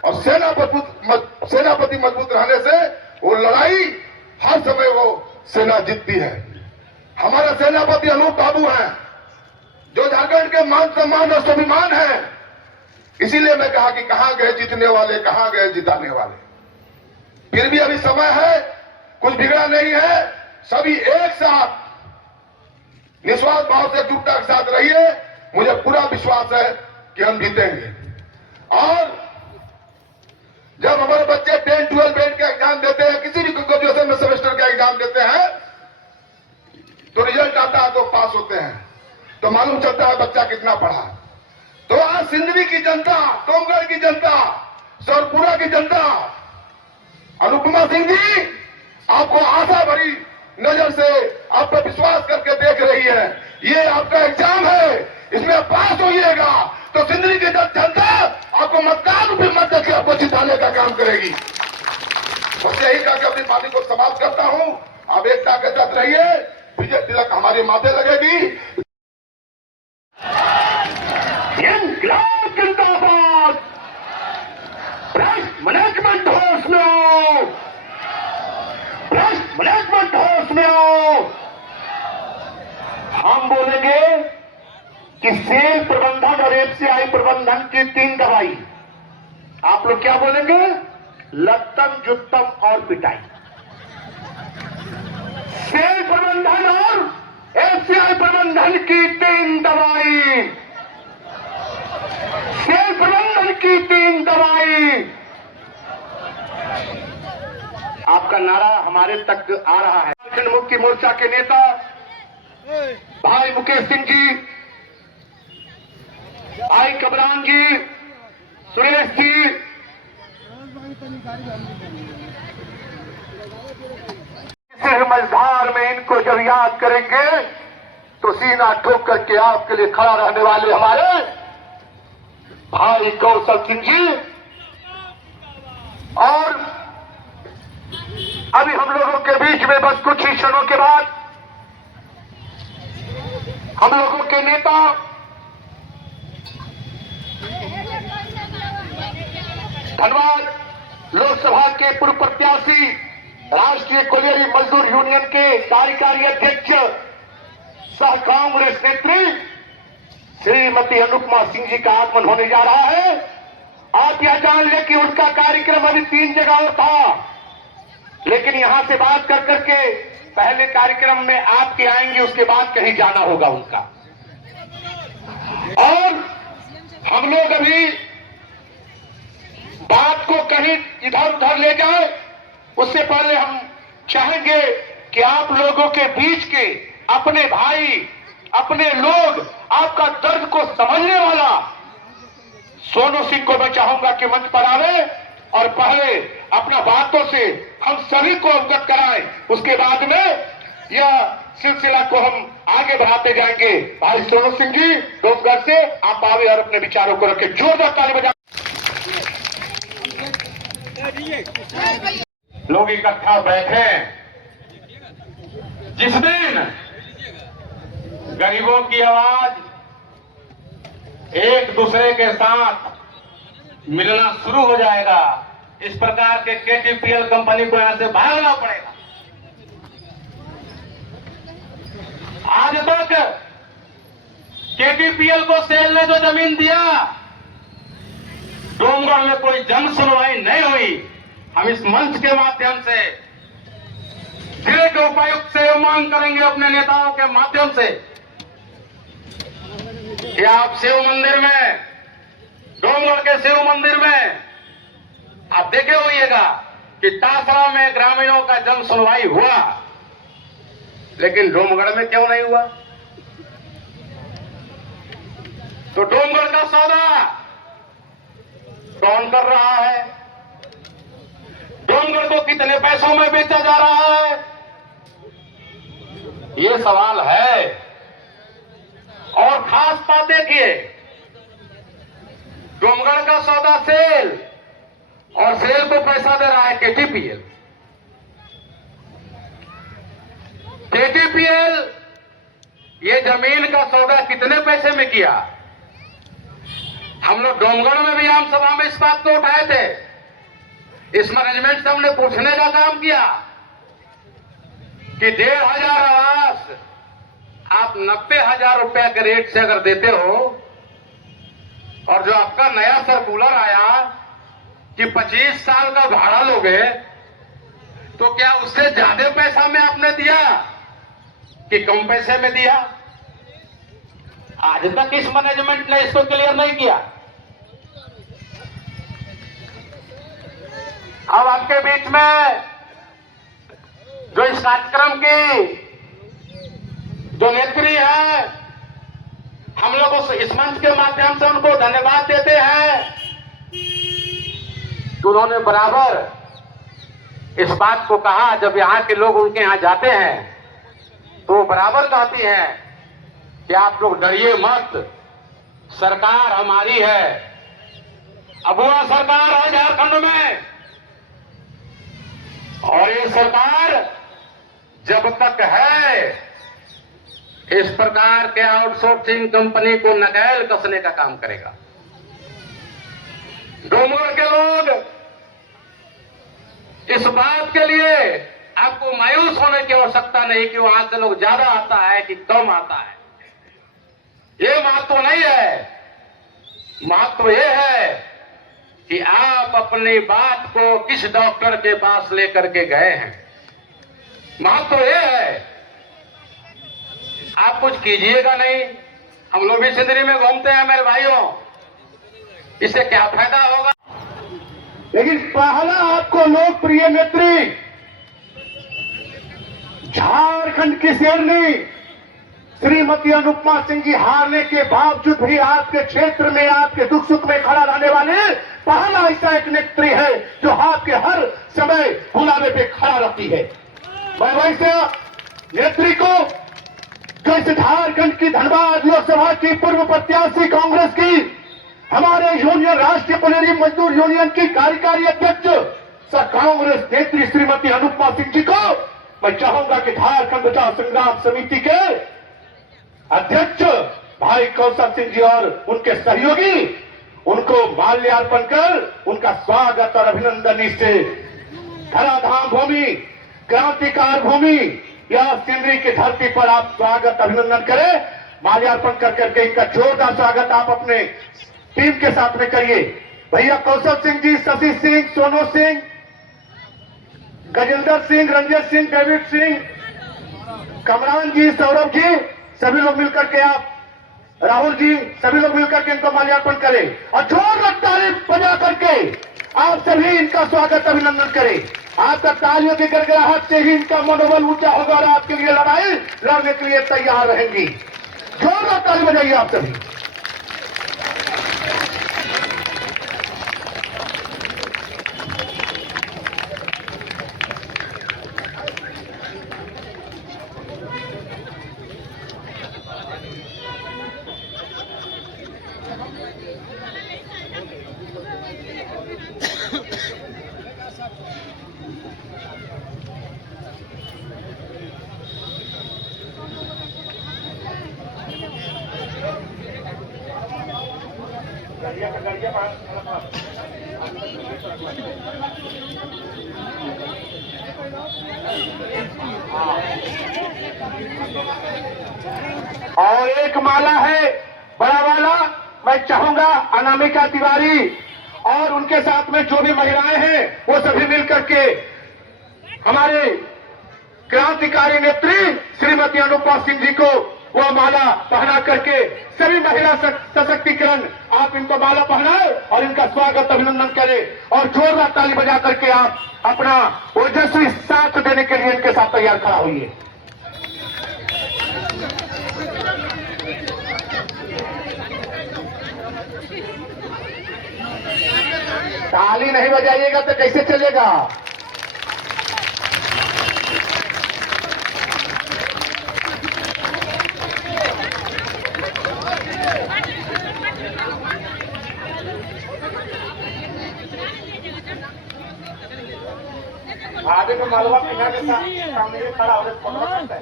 और सेनापति मजबूत रहने से वो लड़ाई हर समय वो सेना जीतती है। हमारा सेनापति अनूप बाबू हैं, जो झारखंड के मान सम्मान और स्वाभिमान है। इसीलिए मैं कहा कि कहां गए जीतने वाले, कहां गए जिताने वाले। फिर भी अभी समय है, कुछ बिगड़ा नहीं है। सभी एक साथ निस्वार्थ भाव से एकजुटता के साथ रहिए। मुझे पूरा विश्वास है कि हम जीतेंगे। और जब हमारे बच्चे 10, 12 ग्रेड का एग्जाम देते हैं, किसी भी ग्रेजुएशन में सेमेस्टर का एग्जाम देते हैं, तो रिजल्ट आता है तो पास होते हैं, तो मालूम चलता है बच्चा कितना पढ़ा। तो आज सिंदरी की जनता, डोमगढ़ की जनता, सरपुरा की जनता अनुपमा सिंह जी आपको आशा भरी नजर से आप पर विश्वास करके देख रही है। ये आपका एग्जाम है, इसमें पास होइएगा तो सिंदरी की जनता आपको मतदान रूपी मत देकर आपको जिताने का काम करेगी। बस यही कहा कि अपनी बात को समाप्त करता हूं। आप एकता के साथ रहिए, विजय तिलक हमारे माथे लगेगी। जिंदाबाद, भ्रष्ट मैनेजमेंट होश में आओ, भ्रष्ट मैनेजमेंट होश में आओ। हम बोलेंगे कि सेल प्रबंधन और एफसीआई प्रबंधन की 3 दवाई। आप लोग क्या बोलेंगे? लत्तम, जुत्तम और पिटाई। सेल प्रबंधन और एफसीआई प्रबंधन की 3 दवाई। सेल प्रबंधन की 3 दवाई। आपका नारा हमारे तक आ रहा है। झारखंड मुक्ति मोर्चा के नेता भाई मुकेश सिंह जी, भाई कबरान जी, सुरेश जी, किसी मझधार में इनको जब याद करेंगे तो सीना ठोक करके आपके लिए खड़ा रहने वाले हमारे भाई कौशल सिंह जी। और अभी हम लोगों के बीच में बस कुछ ही क्षणों के बाद हम लोगों के नेता धनबाद लोकसभा के पूर्व प्रत्याशी, राष्ट्रीय कोलियरी मजदूर यूनियन के कार्यकारी अध्यक्ष सह कांग्रेस नेत्री श्रीमती अनुपमा सिंह जी का आगमन होने जा रहा है। आप यह जान ले कि उनका कार्यक्रम अभी 3 जगह और था, लेकिन यहां से बात कर करके पहले कार्यक्रम में आपके आएंगे, उसके बाद कहीं जाना होगा उनका। और हम लोग अभी बात को कहीं इधर उधर ले जाए उससे पहले हम चाहेंगे कि आप लोगों के बीच के अपने भाई, अपने लोग, आपका दर्द को समझने वाला सोनू सिंह को मैं चाहूंगा कि मंच पर आवे और पहले अपना बातों से हम सभी को अवगत कराएं। उसके बाद में यह सिलसिला को हम आगे बढ़ाते जाएंगे। भाई सोनू सिंह जी डोमगढ़ से आप आवे और अपने विचारों को रखें। जोरदार ताली बजा। लोग इकट्ठा बैठे। जिस दिन गरीबों की आवाज एक दूसरे के साथ मिलना शुरू हो जाएगा, इस प्रकार के केटीपीएल कंपनी को यहां से भागना पड़ेगा। आज तक केटीपीएल को सेल ने जो जमीन दिया, डोमगढ़ में कोई जन सुनवाई नहीं हुई। हम इस मंच के माध्यम से जिले के उपायुक्त से मांग करेंगे, अपने नेताओं के माध्यम से, कि आप शिव मंदिर में, डोमगढ़ के शिव मंदिर में आप देखे होइएगा कि तासरा में ग्रामीणों का जन सुनवाई हुआ, लेकिन डोमगढ़ में क्यों नहीं हुआ? तो डोमगढ़ का सौदा कौन कर रहा है? डोमगढ़ को कितने पैसों में बेचा जा रहा है? ये सवाल है। और खास बात देखिए, डोमगढ़ का सौदा सेल, और सेल को पैसा दे रहा है केटीपीएल। केटीपीएल ये जमीन का सौदा कितने पैसे में किया? हम लोग डोमगढ़ में भी आम सभा में इस बात को उठाए थे। इस मैनेजमेंट से हमने पूछने का काम किया कि 1,500 आवास आप 90,000 रुपया के रेट से अगर देते हो, और जो आपका नया सर्कुलर आया कि 25 साल का भाड़ा लोगे, तो क्या उससे ज्यादा पैसा में आपने दिया कि कम पैसे में दिया? आज तक इस मैनेजमेंट ने इसको क्लियर नहीं किया। अब आपके बीच में जो इस कार्यक्रम की जो नेत्री है, हम लोग इस मंच के माध्यम से उनको धन्यवाद देते हैं कि उन्होंने बराबर इस बात को कहा। जब यहाँ के लोग उनके यहाँ जाते हैं तो वो बराबर कहती हैं कि आप लोग डरिए मत, सरकार हमारी है। अबुआ सरकार है झारखंड में, और ये सरकार जब तक है इस प्रकार के आउटसोर्सिंग कंपनी को नकेल कसने का काम करेगा। डोमगढ़ के लोग इस बात के लिए आपको मायूस होने की आवश्यकता नहीं कि वहां से लोग ज्यादा आता है कि कम आता है। ये महत्व नहीं है। महत्व ये है कि आप अपनी बात को किस डॉक्टर के पास लेकर के गए हैं। महत्व ये है। आप कुछ कीजिएगा नहीं। हम लोग भी सिंदरी में घूमते हैं मेरे भाइयों, इससे क्या फायदा होगा? लेकिन पहला आपको लोकप्रिय नेत्री, झारखंड की शेरनी श्रीमती अनुपमा सिंह जी हारने के बावजूद भी आपके क्षेत्र में आपके दुख सुख में खड़ा रहने वाले पहला ऐसा एक नेत्री है जो आपके हर समय बुलावे पे खड़ा रहती है। मैं वैसे नेत्री को जैसे झारखंड की धनबाद लोकसभा की पूर्व प्रत्याशी कांग्रेस की हमारे यूनियन राष्ट्रीय पुनेरी मजदूर यूनियन की कार्यकारी अध्यक्ष सर कांग्रेस नेत्री श्रीमती अनुपमा सिंह जी को मैं चाहूंगा कि झारखंड बचाओ संग्राम समिति के अध्यक्ष भाई कौशल सिंह जी और उनके सहयोगी उनको माल्यार्पण कर उनका स्वागत और अभिनंदन इस धराधाम भूमि, क्रांतिकार भूमि या सिंदरी की धरती पर आप स्वागत अभिनंदन करें। माल्यार्पण कर करके इनका जोरदार स्वागत आप अपने टीम के साथ में करिए। भैया कौशल सिंह जी, शशि सिंह, सोनू सिंह, गजेंद्र सिंह, रंजन सिंह, डेविड सिंह, कमरान जी, सौरभ जी, सभी लोग मिलकर के आप, राहुल जी, सभी लोग मिलकर के इनको माल्यार्पण करें और जोरदार ताली बजा करके आप सभी इनका स्वागत अभिनंदन करें। आपका तालियों की गड़गड़ाहट से ही इनका मनोबल ऊंचा होगा और आपके लिए लड़ाई लड़ने के लिए तैयार रहेंगी। जोरदार ताली बजाइए आप सभी। और एक माला है बड़ा वाला, मैं चाहूंगा अनामिका तिवारी और उनके साथ में जो भी महिलाएं हैं वो सभी मिलकर के हमारे क्रांतिकारी नेत्री श्रीमती अनुपमा सिंह जी को वह माला पहना करके सभी महिला सशक्तिकरण आप इनको माला पहनाए और इनका स्वागत अभिनंदन करें और जोरदार ताली बजा करके आप अपना ओजस्वी साथ देने के लिए इनके साथ तैयार खड़ा होइए। ताली नहीं बजाइएगा तो कैसे चलेगा? आगे तो मालवा पिना के सामने खड़ा हो सकता है।